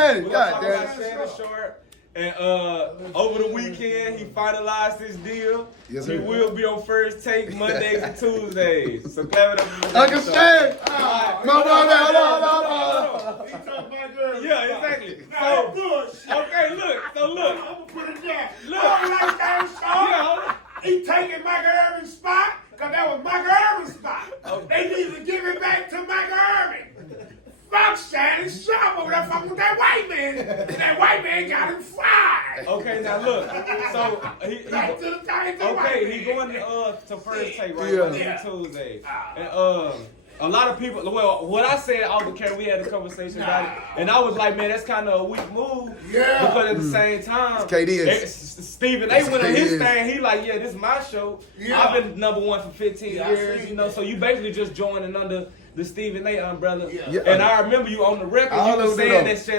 Shay. We're God talking damn. about Shannon Sharpe. And over the weekend, he finalized his deal. Yes, He sir. will be on First Take Mondays and Tuesdays. So clap it up for Uncle Shay. Alright. No, hold on. He talking about girls. Yeah, exactly. No, bullshit. Okay, look. So look. I'm gonna put it down. Look. I don't like that song. Yeah, hold on. He taking Michael Irvin's spot because that was Michael Irvin's spot. They need to give it back to Michael Irvin. Fuck Shannon Sharpe over there fucking with that white man. And that white man got him fired. Okay, now look. So he Back to the time to okay, white he man. going to First Take right Yeah. Monday and Tuesday. And a lot of people, well, what I said off the camera, we had a conversation about it, and I was like, man, that's kind of a weak move. Yeah. Because at the same time, KD is. Stephen A went on his KD is. thing. He like, yeah, this is my show. Yeah. I've been #1 for 15 Yeah, I years, seen you know. that. So you basically just joining under the Stephen A umbrella. Yeah. And I remember you on the record, I you were don't saying know. that shit.